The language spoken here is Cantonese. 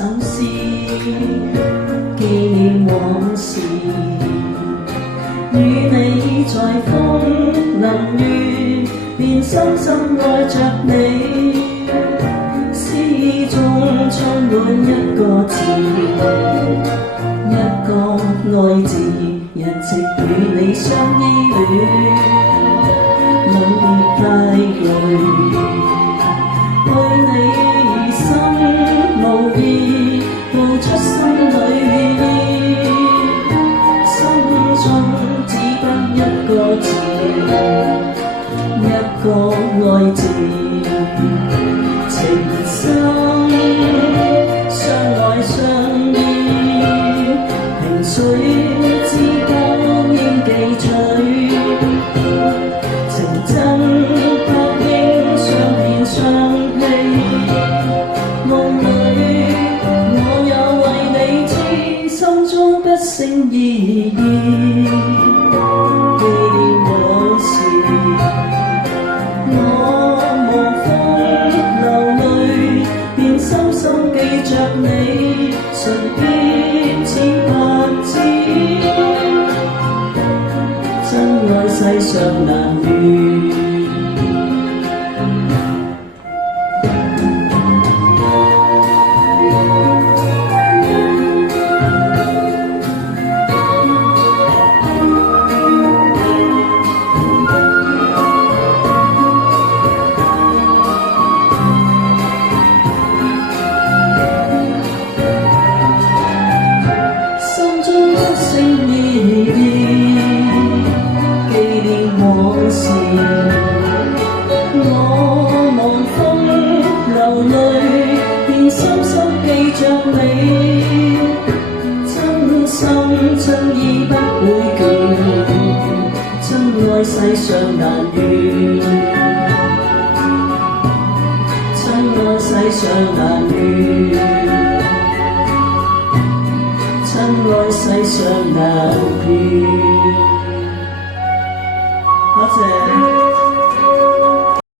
首詩，紀念往事，與你在風林雨，便深深愛着你。詩中充滿一個字，一個愛字，一直與你相依戀，冷冽帶淚。愛你如心無意，道出心裏意，心中只得一個字，一個愛字。情深相愛相依，萍水之間應記取，情真不應相騙相欺。夢裏我也為你知，心中不勝意義。紀念往事，我望風流淚，便深深記着你，唇邊似白紙。真愛世上難遇。往事，我望風流淚，便深深記着你，真心真意不會倦，真愛世上難遇，真愛世上難遇，真愛世上難遇。多謝。